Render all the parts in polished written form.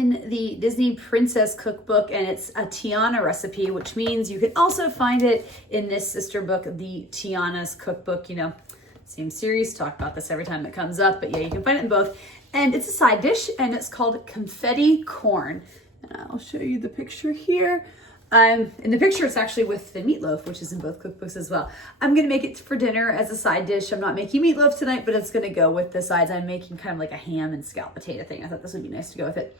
in the Disney Princess Cookbook, and it's a Tiana recipe, which means you can also find it in this sister book, the Tiana's Cookbook. You know, same series, talk about this every time it comes up, but yeah, you can find it in both. And it's a side dish, and it's called Confetti Corn. And I'll show you the picture here. In the picture, it's actually with the meatloaf, which is in both cookbooks as well. I'm gonna make it for dinner as a side dish. I'm not making meatloaf tonight, but it's gonna go with the sides. I'm making kind of like a ham and scalloped potato thing. I thought this would be nice to go with it.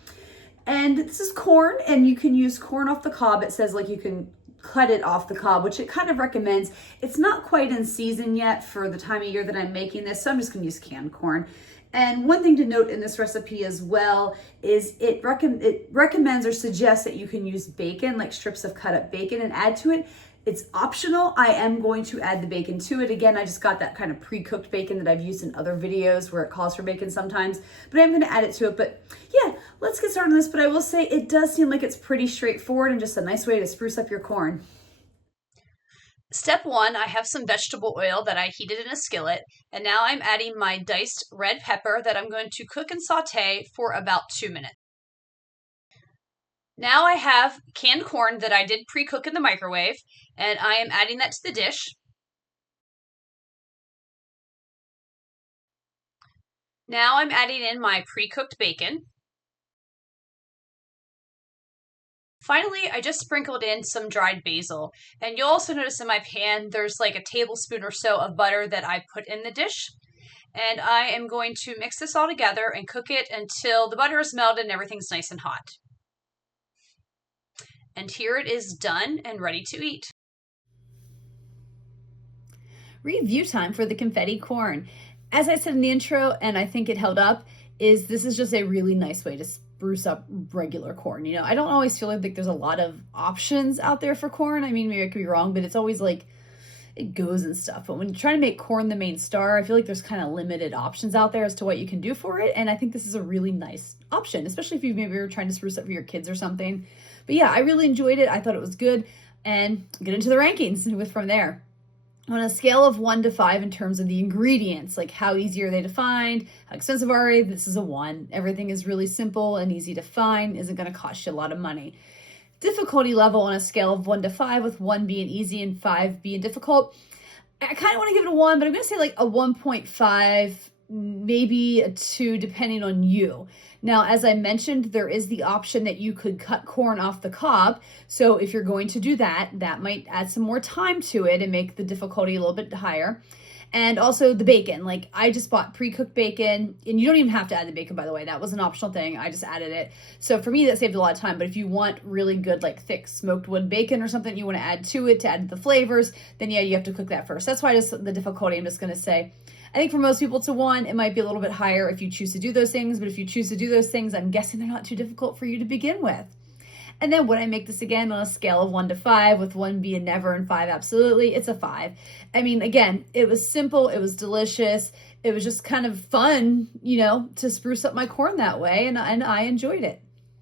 And this is corn, and you can use corn off the cob. It says like you can cut it off the cob, which it kind of recommends. It's not quite in season yet for the time of year that I'm making this, so I'm just gonna use canned corn. And one thing to note in this recipe as well is it recommends or suggests that you can use bacon, like strips of cut up bacon, and add to it. It's optional. I am going to add the bacon to it. Again, I just got that kind of pre-cooked bacon that I've used in other videos where it calls for bacon sometimes, but I'm going to add it to it. But yeah, let's get started on this. But I will say it does seem like it's pretty straightforward and just a nice way to spruce up your corn. Step 1, I have some vegetable oil that I heated in a skillet, and now I'm adding my diced red pepper that I'm going to cook and saute for about 2 minutes. Now I have canned corn that I did pre-cook in the microwave, and I am adding that to the dish. Now I'm adding in my pre-cooked bacon. Finally, I just sprinkled in some dried basil, and you'll also notice in my pan there's like a tablespoon or so of butter that I put in the dish. And I am going to mix this all together and cook it until the butter is melted and everything's nice and hot. And here it is done and ready to eat. Review time for the confetti corn. As I said in the intro, and I think it held up, this is just a really nice way to spruce up regular corn. You know, I don't always feel like there's a lot of options out there for corn. I mean, maybe I could be wrong, but it's always like it goes and stuff. But when you're trying to make corn the main star, I feel like there's kind of limited options out there as to what you can do for it. And I think this is a really nice option, especially if you maybe were trying to spruce up for your kids or something. But yeah, I really enjoyed it. I thought it was good. And get into the rankings with from there. On a scale of 1 to 5 in terms of the ingredients, like how easy are they to find, how expensive are they, this is a 1. Everything is really simple and easy to find, isn't going to cost you a lot of money. Difficulty level on a scale of 1 to 5, with 1 being easy and 5 being difficult. I kind of want to give it a 1, but I'm going to say like a 1.5, maybe a 2, depending on you. Now, as I mentioned, there is the option that you could cut corn off the cob. So if you're going to do that, that might add some more time to it and make the difficulty a little bit higher. And also the bacon, like I just bought pre-cooked bacon, and you don't even have to add the bacon, by the way. That was an optional thing. I just added it. So for me, that saved a lot of time. But if you want really good, like thick smoked wood bacon or something you want to add to it to add the flavors, then yeah, you have to cook that first. That's why just the difficulty, I'm just going to say, I think for most people it's a 1. It might be a little bit higher if you choose to do those things, but if you choose to do those things, I'm guessing they're not too difficult for you to begin with. And then would I make this again on a scale of 1 to 5, with 1 being never and 5 absolutely? It's a 5. I mean, again, it was simple, it was delicious, it was just kind of fun, you know, to spruce up my corn that way, and I enjoyed it.